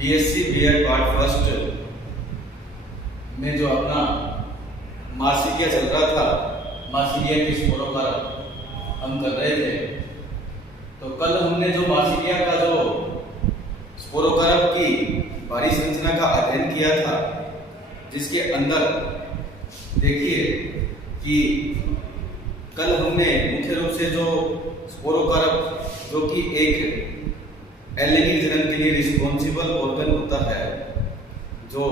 BSc BEd part first में जो अपना मासिकिया चल रहा था, मासिकिया के स्पोरोकारप हम कर रहे थे। तो कल हमने जो मासिकिया का जो स्पोरोकारप की बाहरी संरचना का अध्ययन किया था, जिसके अंदर देखिए कि कल हमने मुख्य रूप से जो स्पोरोकारप जो कि एक एलिनिक जनन के लिए रिस्पॉन्सिबल ऑर्गन होता है, जो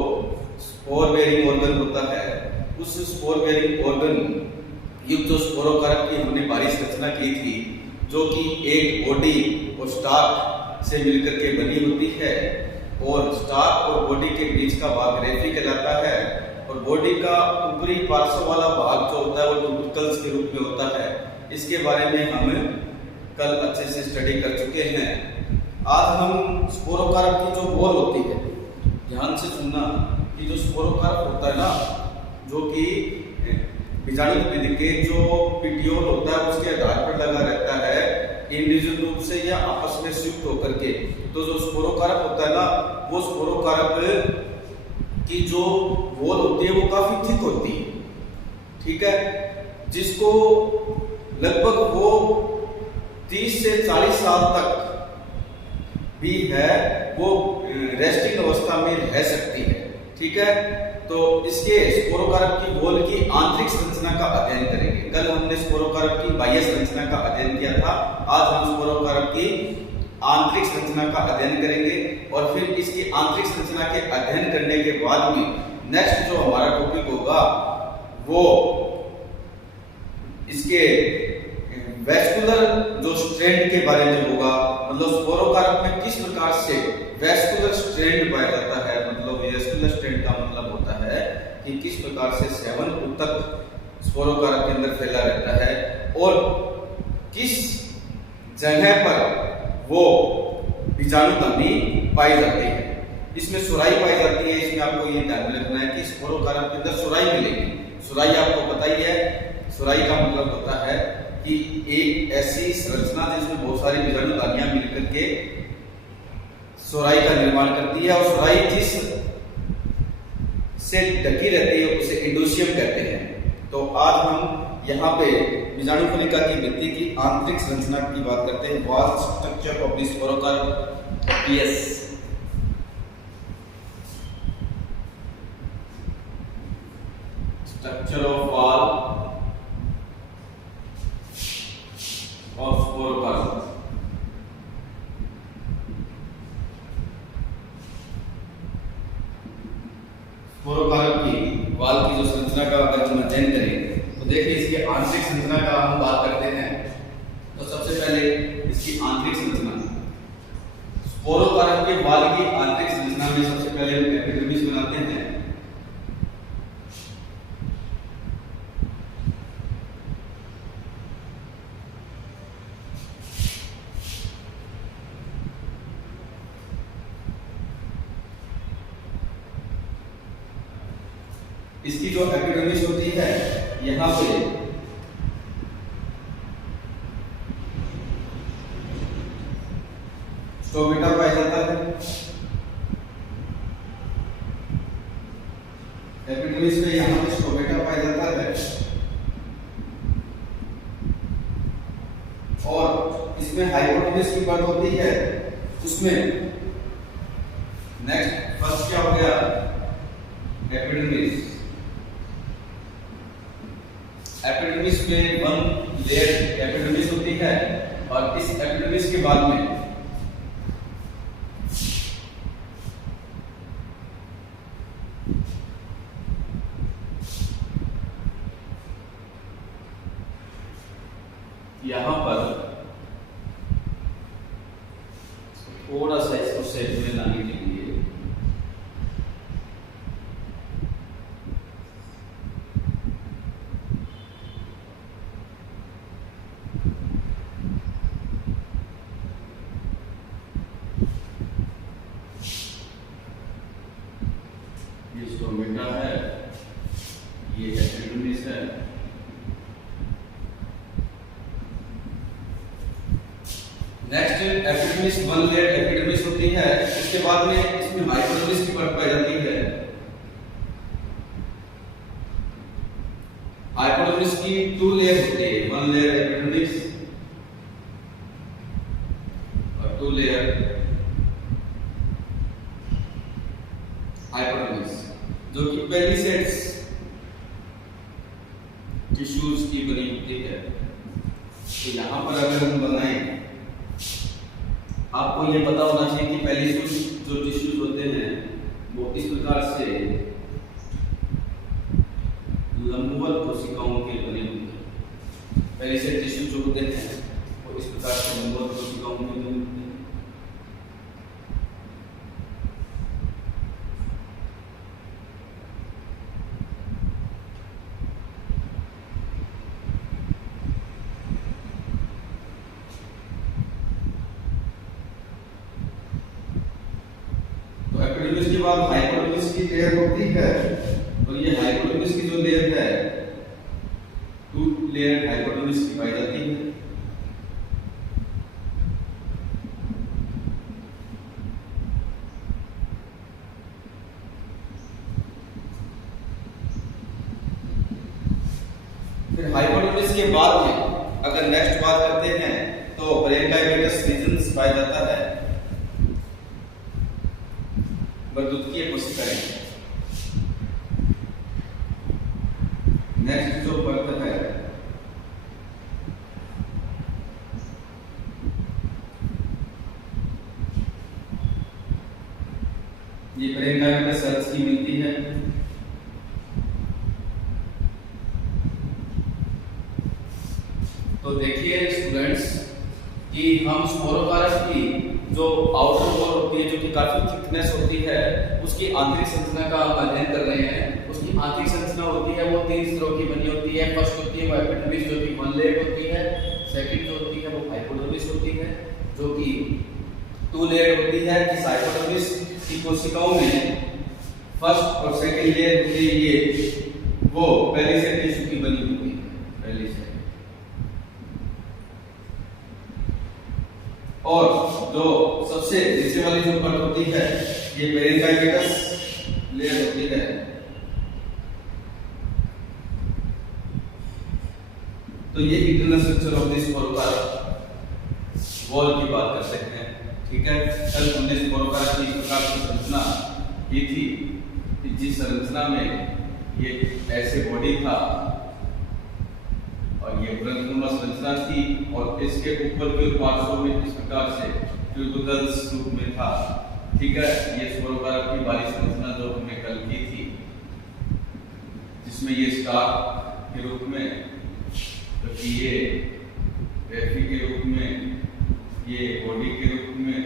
स्पोर बेयरिंग ऑर्गन होता है, उस स्पोर बेयरिंग ऑर्गन युक्त जो स्पोरोकारप की हमने बाहरी संरचना की थी, जो कि एक बॉडी और स्टार्क से मिलकर के बनी होती है, और स्टार्क और बॉडी के बीच का भाग रेफी कहलाता है, और बॉडी का ऊपरी पार्श्व वाला भाग जो होता है वो ट्यूबिकल्स के रूप में होता है। इसके बारे में हम कल अच्छे से स्टडी कर चुके हैं। आज हम स्पोरोकारप की जो वॉल होती है, ध्यान से सुनना कि जो स्पोरोकारप होता है ना, जो कि बीजाणु पिंड के जो पिटियोल होता है उसके आधार पर लगा रहता है, इंडिविजुअल रूप से या आपस में शिफ्ट होकर के। तो जो स्पोरोकारप होता है ना, वो स्पोरोकारप की जो वॉल होती है वो काफी थिक होती है, ठीक है, जिसको लगभग वो 30 से 40 साल तक भी है वो रेस्टिंग अवस्था में रह सकती है, ठीक है। तो इसके स्पोरोकारप की वॉल की आंतरिक संरचना का अध्ययन करेंगे। कल हमने स्पोरोकारप की बाह्य संरचना का अध्ययन किया था, आज हम स्पोरोकारप की आंतरिक संरचना का अध्ययन करेंगे, और फिर इसकी आंतरिक संरचना के अध्ययन करने के बाद में नेक्स्ट जो हमारा टॉपिक होगा वो इसके वैस्कुलर जो स्ट्रैंड के बारे में होगा। मतलब स्पोरोकारप में किस प्रकार से वैस्कुलर स्ट्रैंड पाया जाता है, मतलब वैस्कुलर स्ट्रैंड का मतलब होता है कि किस प्रकार से 7 ऊतक स्पोरोकारप के अंदर फैला रहता है, और किस जगह पर वो बीजाणुधर्मी पाई जाती है। इसमें सुराई पाई जाती है। इसमें आपको ये ध्यान में रखना है कि स्पोरोकारप के अंदर सुराई मिलेगी। सुराई आपको पता ही है, सुराई का मतलब होता है कि एक ऐसी संरचना जिसमें बहुत सारी बीजाणुधानियां मिलकर के सुराई का निर्माण करती है, और सुराई जिस से ढकी रहती है उसे इंडोसियम कहते हैं। तो आज हम यहाँ पे बीजाणुकणिका की भित्ति की आंतरिक संरचना की बात करते हैं। Wall structure of the sporocarp, PS. Structure of wall of sporocarp. Sporocarp की वॉल की जो संरचना का अगर हम अध्ययन करें तो देखिए इसकी आंतरिक संरचना का हम बात करते हैं। तो सबसे पहले इसकी आंतरिक संरचना, स्पोरोकारप के वॉल की आंतरिक संरचना में सबसे पहले हम एपिडर्मिस बनाते हैं। इसकी जो एपिडर्मिस होती है, यहाँ पे स्टोमेटा पाया जाता है। एपिडर्मिस में यहाँ पे स्टोमेटा पाया जाता है, और इसमें हाइपोडर्मिस की परत होती है। उसमें नेक्स्ट फर्स्ट क्या हो गया, एपिडर्मिस। एपिडर्मिस में 1 लेयर एपिडर्मिस होती है, और इस एपिडर्मिस के बाद में यहां पर थोड़ा सा इसको सेट में लाने के लिए next epidermis, one layer epidermis होती है। इसके बाद में इसमें हाइपोडर्मिस की परत पाई जाती है। हाइपोडर्मिस की टू लेयर होती है, वन लेयर एपिडर्मिस और टू लेयर हाइपोडर्मिस, जो कि पेलिसेड्स टिश्यूज की बनी होती है। तो यहाँ पर अगर हम बनाएं, आपको ये पता होना चाहिए कि पेलिसेड्स जो टिश्यूज होते हैं वो इस प्रकार से लंबवत कोशिकाओं के बने होते हैं। पेलिसेड टिश्यू जो होते हैं वो इस प्रकार से लंबवत कोशिकाओं के बने होते हैं। तो एपिडर्मिस के बाद हाइपोडर्मिस की लेयर होती है, और ये हाइपोडर्मिस की जो लेयर है टू लेयर हाइपोडर्मिस की पाई जाती है। फिर हाइपोडर्मिस के बाद में अगर नेक्स्ट बात करते हैं तो ब्रेनकाइमेटस रीजन्स पाया जाता है, बर्दुदकीय कोशिकाएं। नेक्स्ट जो परत है ये ब्रेनकाइमेटस सेल्स की मिलती है। तो देखिए स्टूडेंट्स कि हम स्पोरोकारप की जो आउटर वॉल होती है, जो कि काफी थिकनेस होती है, उसकी आंतरिक संरचना का हम अध्ययन कर रहे हैं। उसकी आंतरिक संरचना होती है वो तीन स्तरों की बनी होती है। फर्स्ट होती है वो एपिडर्मिस, जो कि वन लेयर होती है। सेकंड जो होती है वो हाइपोडर्मिस होती है, जो कि टू लेयर होती है। इस हाइपोडर्मिस की कोशिकाओं में फर्स्ट और सेकंड लेयर होती है ये वो पेलिसेड टिश्यू की बनी होती है, पेलिसेड। और जो सबसे नीचे वाली जो परत होती है ये ब्रेनकाइमेटस लेयर होती है। तो ये internal structure of this sporocarp wall की बात कर सकते हैं। ठीक है, कल हमने स्पोरोकारप की इस प्रकार की संरचना की थी, जिस संरचना में ये ऐसे बॉडी था और ये ब्रंकुमा संरचना थी, और इसके ऊपर के पार्श्व में इस प्रकार से ट्यूबुकल्स रूप में था। ठीक है, ये स्पोरोकारप की बाहरी संरचना जो हमने कल की थी, जिसमें ये स्टार के रूप में, जबकि ये रेफी के रूप में, ये बॉडी के रूप में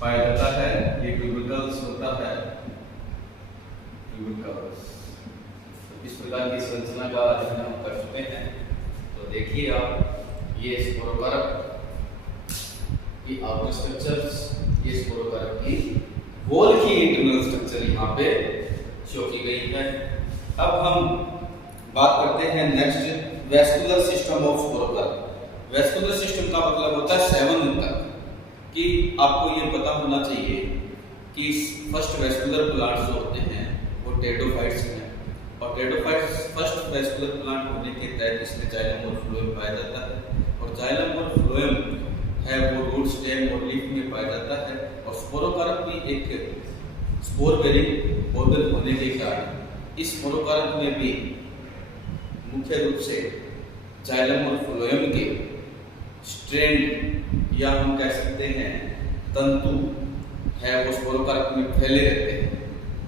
पाया जाता है। ये ट्यूबुकल्स होता है, ट्यूबुकल्स। इस प्रकार की संरचना का अध्ययन हम कर चुके हैं। तो देखिए आप, ये स्पोरोकारप की आउटर स्ट्रक्चर्स, ये स्पोरोकारप की वॉल की इंटरनल स्ट्रक्चर यहाँ पे शो की गई है। अब हम बात करते हैं next vascular system of sporocarp. Vascular system का मतलब होता है 7 तक, कि आपको ये पता होना चाहिए कि फर्स्ट वेस्कुलर प्लांट्स जो होते हैं वो टेरिडोफाइट्स हैं, और टेरिडोफाइट्स फर्स्ट वेस्कुलर प्लांट होने के तहत इसमें जाइलम और फ्लोएम पाया जाता है। और जाइलम और फ्लोएम है वो रूट, स्टेम और लीफ में पाया जाता है। और स्पोरोकारप भी एक स्पोर बेरिंग ऑर्गन होने के कारण इस स्पोरोकारप में भी मुख्य रूप से जाइलम और फ्लोएम के स्ट्रैंड या हम कह सकते हैं तंतु है वो स्पोरोकारप में फैले रहते हैं।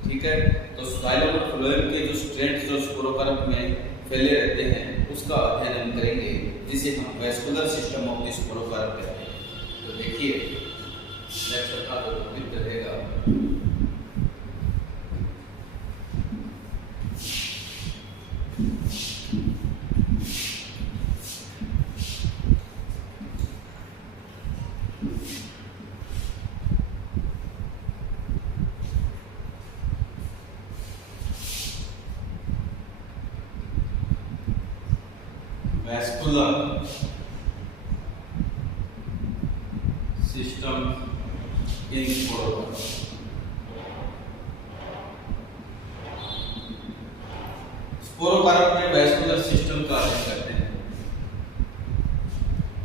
ठीक है, तो जाइलम और फ्लोएम के जो स्ट्रैंड जो स्पोरोकारप में फैले रहते हैं उसका अध्ययन हम करेंगे, जिसे हम वेस्कुलर सिस्टम ऑफ द स्पोरोकारप कहते हैं। तो देखिए लेक्चर का जो टॉपिक रहेगा vascular सिस्टम इन स्पोरोकार्प। स्पोरोकार्प में वैस्कुलर सिस्टम का अध्ययन करते हैं।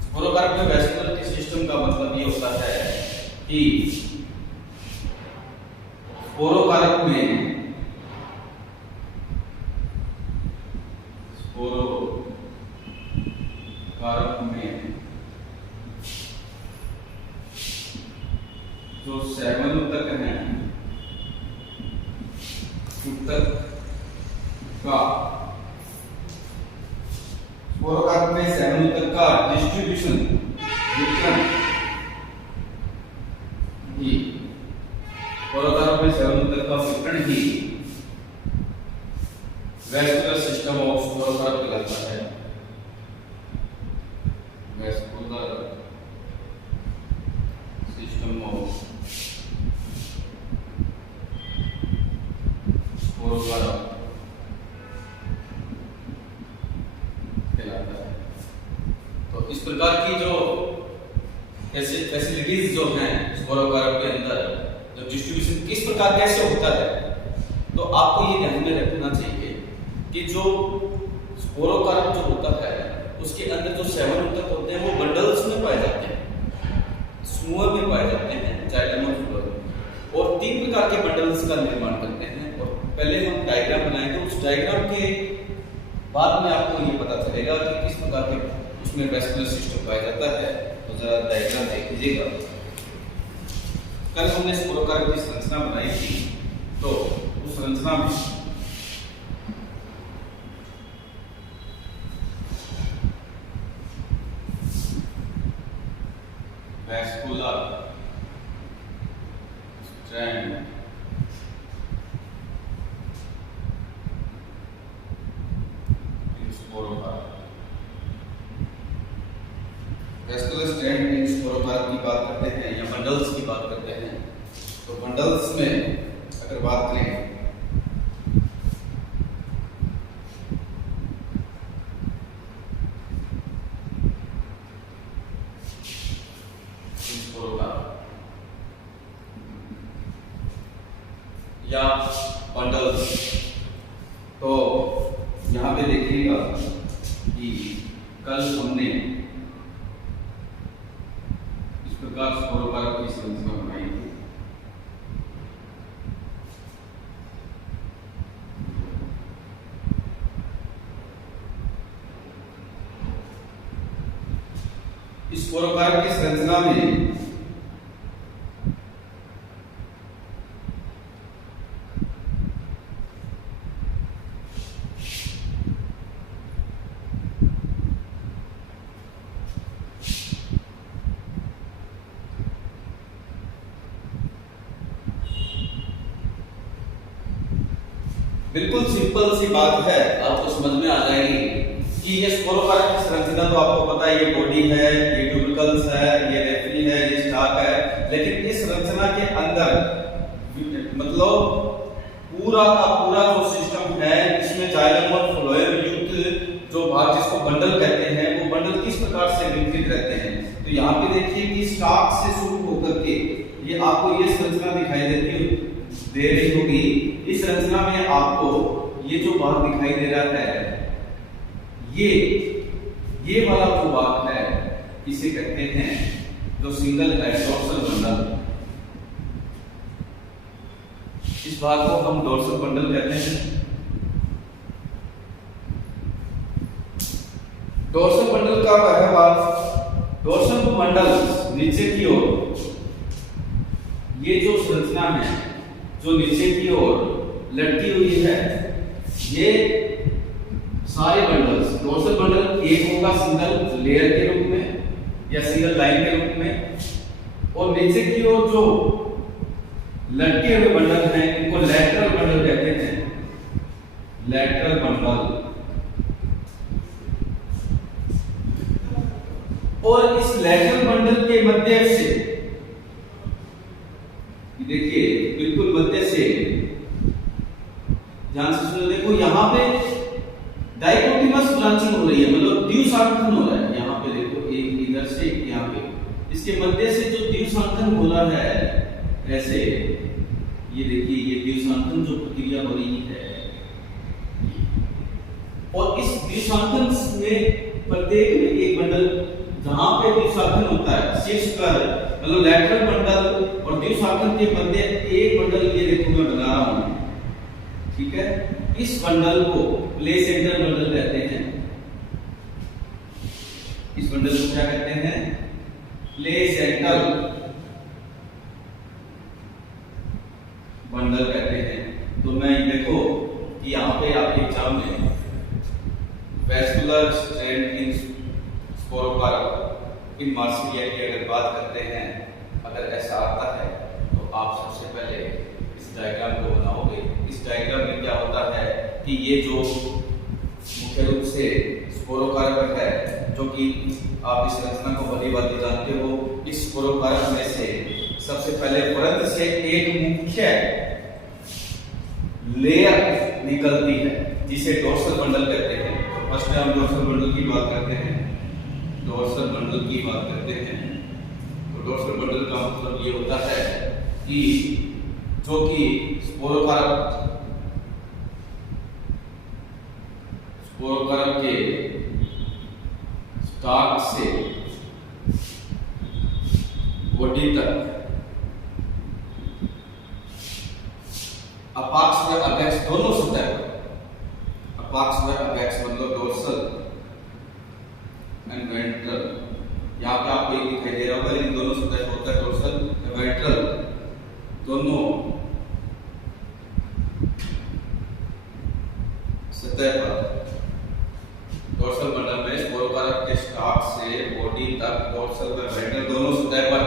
स्पोरोकार्प में वैस्कुलर सिस्टम का मतलब ये होता है कि स्पोरोकार्प में जो 7 ऊतक हैं, ऊतक का स्पोरोकार्प में 7 ऊतक का डिस्ट्रीब्यूशन वितरण ही स्पोरोकार्प में 7 ऊतक का वितरण ही वैस्कुलर सिस्टम ऑफ स्पोरोकार्प कहलाता है। वैस्कुलर सिस्टम ऑफ स्पोरोकार्प कहलाता है। तो इस प्रकार की जो फैसिलिटीज जो हैं स्पोरोकार्प के अंदर, जो डिस्ट्रीब्यूशन किस प्रकार कैसे होता है, तो आपको ये ध्यान में रखना चाहिए कि जो स्पोरोकार्प जो होता है उसके अंदर जो 7 ऊतक होते हैं वो बंडल्स में पाए जाते हैं, समूह में पाए जाते हैं, जाइलम और फ्लोएम, और 3 प्रकार के बंडल्स का निर्माण करते हैं। और पहले हम डायग्राम बनाएंगे, उस डायग्राम के बाद में आपको ये पता चलेगा कि किस प्रकार के उसमें वैस्कुलर सिस्टम पाया जाता है। तो जरा डायग्राम देख लीजिएगा। कल हमने स्पोरोकार्प की संरचना बनाई थी, तो उस संरचना में वैस्कुलर स्ट्रैंड इन स्पोरोकार्प, वैस्कुलर स्ट्रैंड इन स्पोरोकार्प की बात करते हैं या बंडल्स की बात करते हैं। तो बंडल्स में अगर बात करें या बंडल्स, तो यहाँ पे देखिएगा कि कल हमने इस प्रकार स्पोरोकार्प की संरचना बनाई थी। इस स्पोरोकार्प की संरचना में बिल्कुल सिंपल सी बात है, आपको समझ में आ जाएगी कि ये स्पोरोकार्प की संरचना तो आपको पता है, ये बॉडी है, ये ट्यूबिकल्स है, ये रेफरी है, ये स्टाक है। लेकिन इस संरचना के अंदर मतलब पूरा का पूरा जो सिस्टम है, इसमें जाइलम और फ्लोएम युक्त जो भाग जिसको बंडल कहते हैं, वो बंडल किस प्रकार से विकसित रहते हैं। तो यहाँ पे देखिए कि स्टाक से शुरू होकर के ये आपको ये संरचना दिखाई दे रही होगी। इस संरचना में आपको ये जो भाग दिखाई दे रहा है, ये वाला जो भाग है इसे कहते हैं जो सिंगल है डोर्सल बंडल। इस भाग को हम डोर्सल बंडल कहते हैं। डोर्सल बंडल का पहला भाग, डोर्सल बंडल नीचे की ओर, ये जो संरचना है जो नीचे की ओर लटकी हुई है, ये सारे बंडल्स, डोर्सल बंडल एक होगा सिंगल लेयर के रूप में या सिंगल लाइन के रूप में, और नीचे की ओर जो लटके हुए बंडल हैं इनको लैटरल बंडल कहते हैं, लैटरल बंडल। और इस लैटरल बंडल के मध्य से देखिए, बिल्कुल मध्य से ध्यान से सुनो, देखो यहाँ पे डाइकोटिमस ब्रांचिंग हो रही है, मतलब द्विशाखान हो रहा है। यहाँ पे देखो, एक इधर से एक यहाँ पे, इसके मध्य से जो द्विसांकन हो रहा है, ऐसे ये देखिए, ये द्विसांकन जो प्रक्रिया हो रही है, और इस द्विसांकन में प्रत्येक में एक बंडल, जहां पे द्विसांकन होता है शीर्ष पर, मतलब लैटरल बंडल और द्विसांकन के मध्य एक बंडल, ये देखो मैं बना रहा हूं, ठीक है। इस बंडल को प्लेसेंटल बंडल कहते हैं। इस बंडल को क्या कहते हैं? प्लेसेंटल बंडल कहते हैं। तो मैं देखो कि यहाँ पे आपके एग्जाम में vascular strength in sporocarp in Marsilea की अगर बात करते हैं, अगर ऐसा आता है तो आप सबसे पहले इस डायग्राम को बनाओगे। इस डायग्राम में क्या होता है कि ये जो मुख्य रूप से स्पोरोकार्प है, जो कि आप इस रचना को भली भांति जानते हो, इस स्पोरोकार्प में से सबसे पहले परत से एक मुख्य लेयर निकलती है जिसे डोर्सल बंडल कहते हैं। तो फर्स्ट हम डोर्सल बंडल की बात करते हैं। डोर्सल बंडल की बात करते हैं तो डोर्सल बंडल का मतलब ये होता है कि जो कि स्पोरोकार्प के स्टार्ट से बॉडी तक अपाक्ष व अपेक्स दोनों सतह पर, अपाक्ष व अपेक्स मतलब डोर्सल एंड वेंट्रल, यहाँ पे आपको एक दिखाई दे रहा होगा, इन दोनों सतह पर होता है डोर्सल वेंट्रल, दोनों सतह पर डोर्सल बंडल में स्पोरोकार्प के स्टार्ट से बॉडी तक डोर्सल व वेंट्रल दोनों सतह पर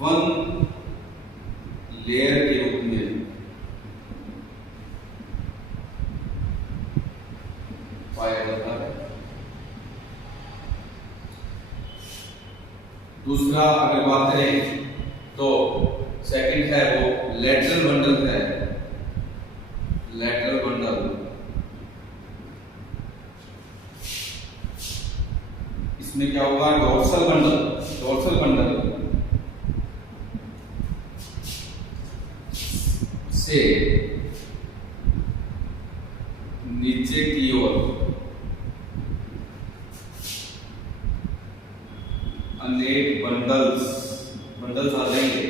वन लेयर के रूप में पाया जाता है। दूसरा अगर बात करें तो सेकंड है वो लैटरल बंडल है। लैटरल बंडल, इसमें क्या होगा? डोर्सल बंडल, डोर्सल बंडल से नीचे की ओर अनेक बंडल्स आ जाएंगे,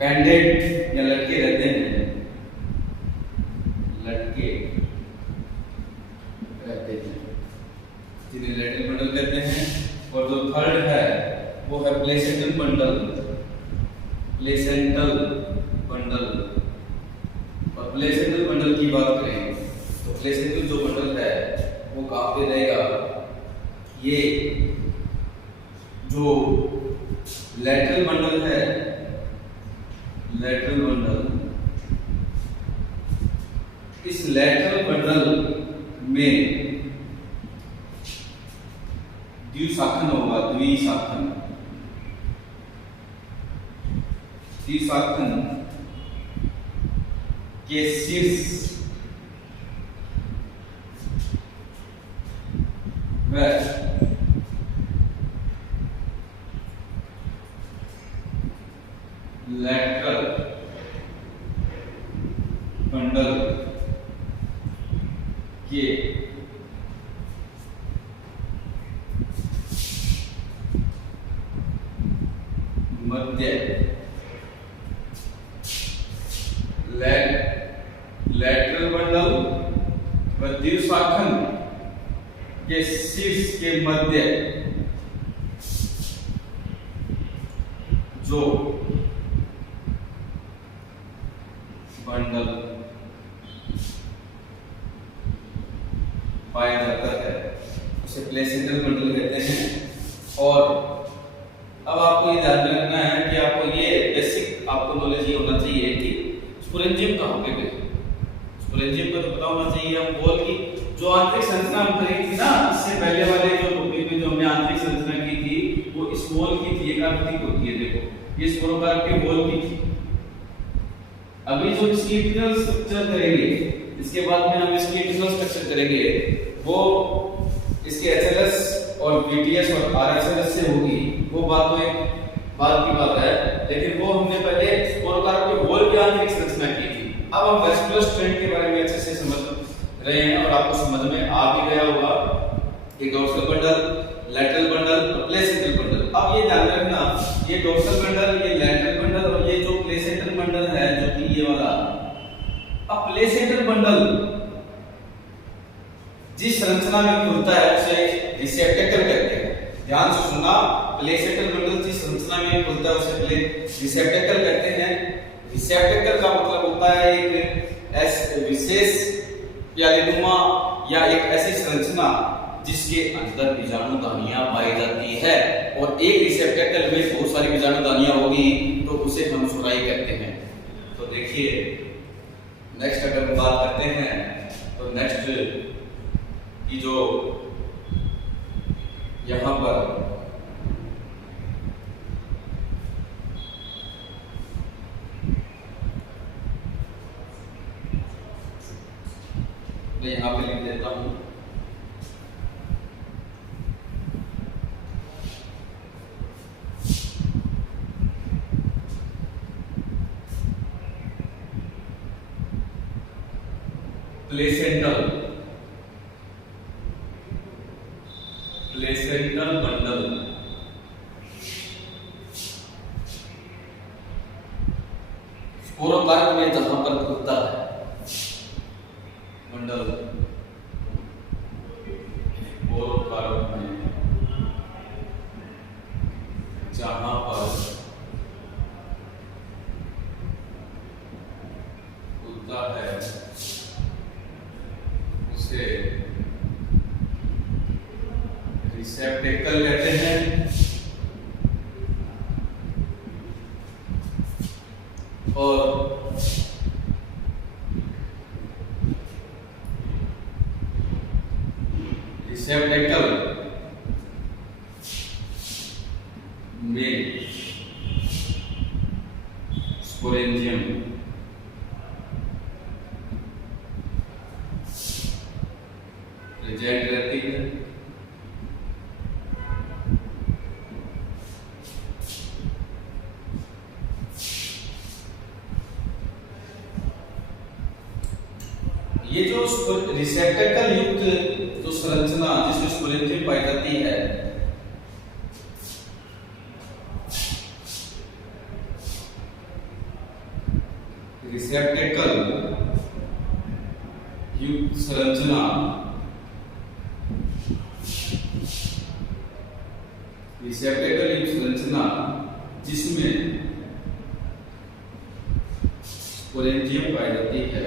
पेंडेंट या लटके रहते हैं, लटके रहते हैं, जिन्हें लैटरल बंडल कहते हैं। और जो थर्ड है वो है प्लेसेंटल बंडल, प्लेसेंटल बंडल। और प्लेसेंटल बंडल की बात करें तो प्लेसेंटल जो बंडल है वो कहाँ पे रहेगा? ये जो लैटरल बंडल है, लैटरल बंडल, इस लैटरल बंडल में द्विशाखन होगा, द्विशाखन, द्विशाखन के शीर्ष व लैटरल बंडल के मध्य लैटरल बंडल व द्विशाखन के शीर्ष के मध्य जो बंडल पाया जाता है उसे प्लेसेंटल बंडल कहते हैं। और अब आपको ये ध्यान रखना है कि आपको ये बेसिक आपको नॉलेज ये होना चाहिए कि स्पोरेंजियम कहाँ पे गए। स्पोरेंजियम का तो पता होना चाहिए। हम बोल की जो आंतरिक संरचना हम करी थी ना, इससे पहले वाले जो टॉपिक में जो हमने आंतरिक संरचना की थी वो इस वॉल की थी, एकाकृति होती है। देखो ये स्पोरोकार्प के वॉल की थी। अभी जो इसकी इंटरनल स्ट्रक्चर करेंगे, इसके बाद में हम इसकी इंटरनल स्ट्रक्चर करेंगे, वो इसके एचएलएस और बीटीएस और आरएचएलएस से होगी, वो बात तो एक बात की बात है, लेकिन वो हमने पहले स्पोरोकार्प के वॉल की आंतरिक संरचना की थी। अब हम वेस्कुलर स्ट्रैंड के बारे में अच्छे से समझ रहे हैं और आपको समझ में आ भी गया होगा कि डोर्सल बंडल, लैटरल बंडल और प्लेसेंटल बंडल। अब ये ध्यान रखना, ये डोर्सल बंडल, ये लैटरल बंडल और ये जो प्लेसेंटल बंडल है जो कि ये वाला, अब प्लेसेंटल बंडल जिस संरचना में खुलता है उसे रिसेप्टेकल कहते हैं। ध्यान से सुनना, प्लेसेंटल बंडल जिस संरचना में खुलता है उसे रिसेप्टेकल कहते हैं। रिसेप्टेकल का मतलब होता है एक विशेष प्यालीनुमा या एक ऐसी संरचना जिसके अंदर बीजाणुदानियां पाई जाती है, और एक रिसेप्टेकल में बहुत सारी बीजाणुदानियां होगी तो उसे हम सुराई कहते हैं। तो देखिए नेक्स्ट अगर हम बात करते हैं तो नेक्स्ट की जो यहां पर मैं यहां पे लिख देता हूं, प्लेसेंटल बंडल। स्पोरोकार्प में जहां पर खुलता है बंडल, स्पोरोकार्प में जहां पर खुलता है उसे रिसेप्टेकल कहते हैं, और रिसेप्टेकल में स्पोरेंजियम प्रेजेंट रहती है। ये जो रिसेप्टेकल युक्त जो संरचना जिसमें स्पोरेंजियम पाई जाती है, रिसेप्टेकल युक्त संरचना जिसमें स्पोरेंजियम पाई जाती है,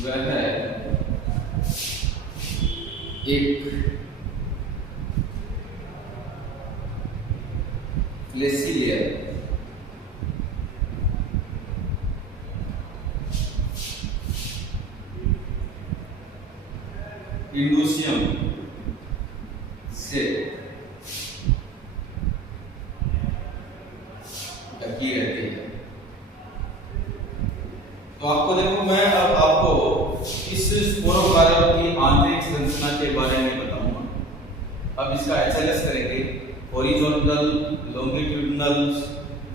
वह एक फ्लेसिलियर इंडोसियम से ढकी रहती है। तो आपको देखो, मैं अब आपको इस स्पोरोकार्प की आंतरिक संरचना के बारे में बताऊंगा। अब इसका एचएलएस करेंगे, हॉरिजॉन्टल लॉन्गिट्यूडिनल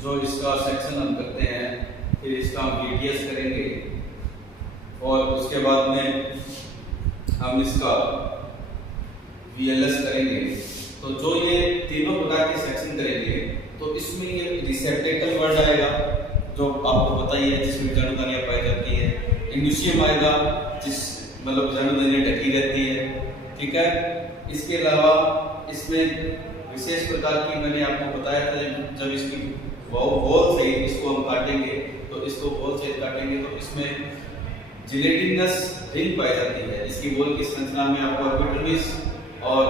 जो इसका सेक्शन हम करते हैं, फिर इसका हम बीटीएस करेंगे और उसके बाद में हम इसका वीएलएस करेंगे। तो जो ये तीनों प्रकार के सेक्शन करेंगे तो इसमें ये रिसेप्टेकल वर्ड आएगा जो आपको पता ही है, जिसमें बीजाणुदानियां पाई जाती है। इंडोसियम आएगा जिस मतलब बीजाणुदानियां ढकी रहती है, ठीक है। इसके अलावा इसमें विशेष प्रकार की मैंने आपको बताया था, जब इसकी वॉल से इसको हम काटेंगे तो इसको वॉल से काटेंगे तो इसमें जिलेटिनस रिंग पाई जाती है। इसकी वॉल की संरचना में आपको एपिडर्मिस और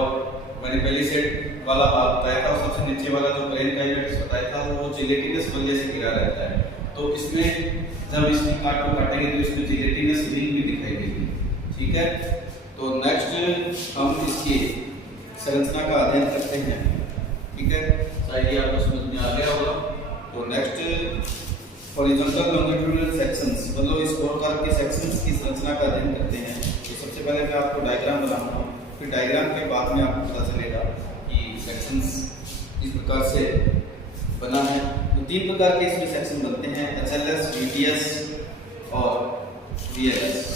मैंने पहले सेट वाला भाग बताया था, और सबसे नीचे वाला जो प्लेन काइमेटिक्स बताया था वो जिलेटिनस वजह से घिरा रहता है। तो इसमें जब इसकी काट को काटेंगे तो इसमें जिलेटिनस रिंग भी दिखाई देगी, ठीक है। तो नेक्स्ट हम इसकी संरचना का अध्ययन करते हैं, ठीक है। शायद ये आपको समझ में आ गया होगा। तो नेक्स्ट हॉरिजॉन्टल लॉन्गिट्यूडिनल सेक्शंस, मतलब इस स्कोरकार्ड के सेक्शंस की संरचना का अध्ययन करते हैं। तो सबसे पहले मैं आपको डायग्राम बनाऊंगा, फिर डायग्राम के बाद में आपको पता चलेगा कि सेक्शंस इस प्रकार से बना है। तो 3 प्रकार के इसमें सेक्शन बनते हैं, HLS, VTS और VLS।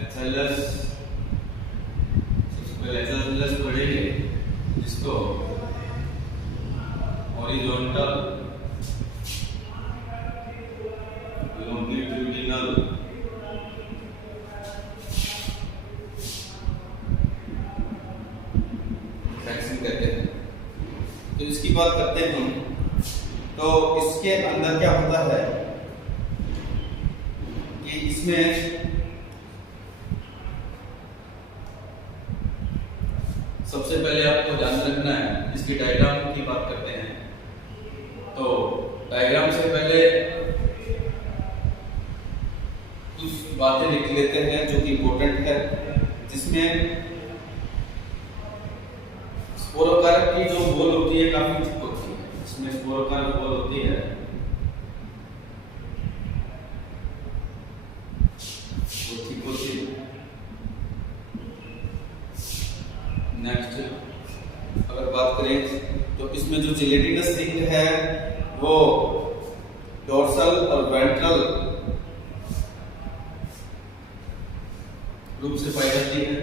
HLS सबसे पहले HLS पढ़ेंगे, जिसको हॉरिजॉन्टल लॉन्गिट्यूडिनल सेक्शन कहते हैं। तो इसकी बात करते हैं हम, तो इसके अंदर क्या होता है कि इसमें सबसे पहले आपको ध्यान रखना है, इसकी डायग्राम की बात करते हैं। तो डायग्राम से पहले कुछ बातें लिख लेते हैं जो कि इंपॉर्टेंट है, जिसमें स्पोरोकारक की जो बॉल होती है काफी थिक होती है। इसमें स्पोरोकारक बॉल होती है वो थिक होती है। नेक्स्ट अगर बात करें तो इसमें जो जिलेटिनस रिंग है वो डोर्सल और वेंट्रल रूप से पाई जाती है।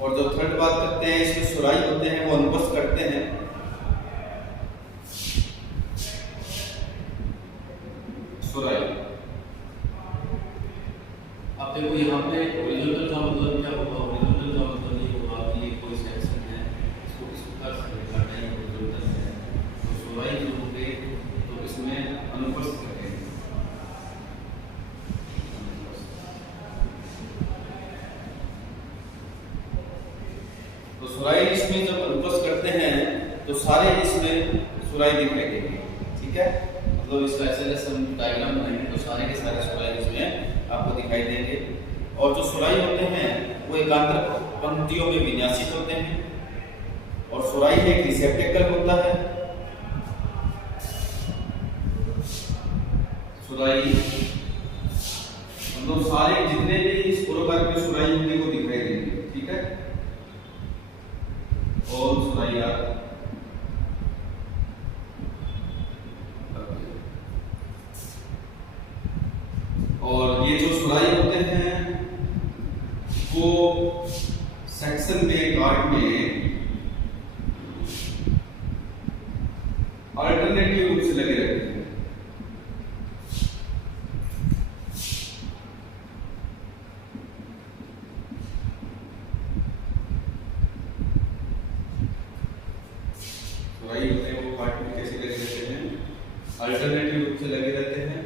और जो थर्ड बात करते हैं, इसमें सुराई होते हैं वो अनुप्रस्थ करते हैं। सुराई अब देखो यहाँ पे हॉरिजॉन्टल का मतलब क्या होगा, हॉरिजॉन्टल का मतलब ये होगा कि कोई सेक्शन है इसको किस प्रकार से दिखाना है, हॉरिजॉन्टल है तो सुराई जो होंगे तो इसमें अनुप्रस्थ करेंगे। तो सुराई इसमें जब अनुप्रस्थ करते हैं तो सारे इसमें सुराई दिखाई देंगे, ठीक है। मतलब इसका ऐसे हम डायग्राम बनाएंगे तो सारे के सारे सुराई इसमें आपको दिखाई देंगे। और जो सुराई होते हैं वो एकांतर पंक्तियों में विन्यासित होते हैं। और सुराई एक रिसेप्टेकल होता है। सुराई मतलब सारे जितने भी स्पोरोकार्प में सुराई होंगे वो दिखाई देंगे, ठीक है। और सुराइया और ये जो सुराई होते हैं वो सेक्शन में गार्ड में अल्टरनेटिव रूप से लगे रहते हैं। सुराई होते हैं वो गार्ड में कैसे लगे रहते हैं, अल्टरनेटिव रूप से लगे रहते हैं।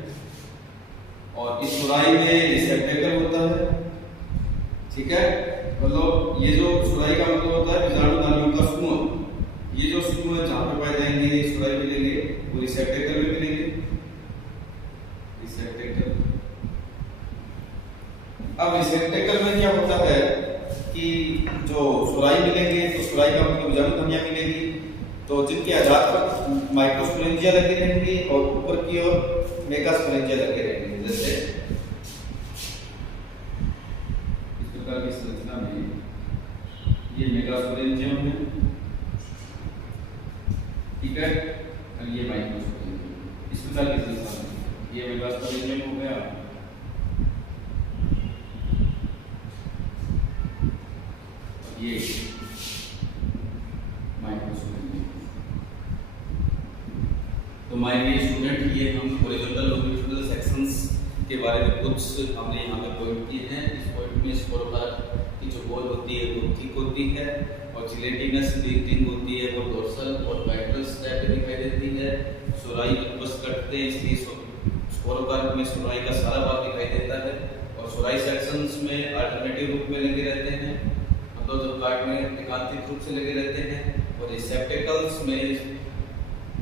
और इस सुराई में रिसेप्टेकल होता है, ठीक है। मतलब ये जो सुराई का मतलब होता है बीजाणु नालियों का समूह। ये जो समूह जहां पे पाए जाएंगे सुराई मिलेंगे वो रिसेप्टेकल में मिलेंगे। रिसेप्टेकल, अब रिसेप्टेकल में क्या होता है कि जो सुराई मिलेंगे तो सुराई का मतलब बीजाणु धनिया मिलेगी, तो जिनके आधार पर माइक्रोस्पोरेंजिया लगे रहेंगे और ऊपर की ओर मेगास्पोरेंजिया लगे रहेंगे। जैसे इस प्रकार की संरचना में ये मेगास्पोरेंजियम है, ठीक है, और ये माइक्रोस्पोरेंजियम। इस प्रकार की संरचना में ये मेगास्पोरेंजियम हो गया, ये माय डियर स्टूडेंट, ये हम हॉरिजॉन्टल लॉन्गिट्यूडनल सेक्शंस के बारे में कुछ हमने यहाँ पे पॉइंट किए हैं। इस पॉइंट में स्पोरोकारप की जो बॉल होती है वो थिक होती है और जिलेटिनस रिंग होती है वो डोर्सल और वाइट्रल स्ट्रैप दिखाई देती है। सुराई बस कटते हैं इसलिए स्पोरोकारप में सुराई का सारा भाग दिखाई देता है और सुराई सेक्शंस में अल्टरनेटिव रूप में लगे रहते हैं, मतलब जो पार्ट में एकांतिक रूप से लगे रहते हैं। और रिसेप्टेकल्स में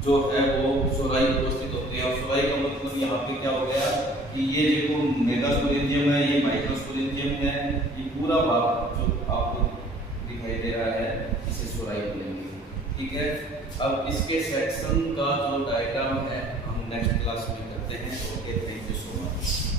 जो है वो सुराई उपस्थित होती है। और सुराई का मतलब यहाँ पे क्या हो गया कि ये जो मेगास्पोरेंजियम है, ये माइक्रोस्पोरेंजियम है, ये पूरा भाग जो आपको दिखाई दे रहा है इसे सुराई बोलेंगे। ठीक है, अब इसके सेक्शन का जो डायग्राम है हम नेक्स्ट क्लास में करते हैं। Okay, thank you so much.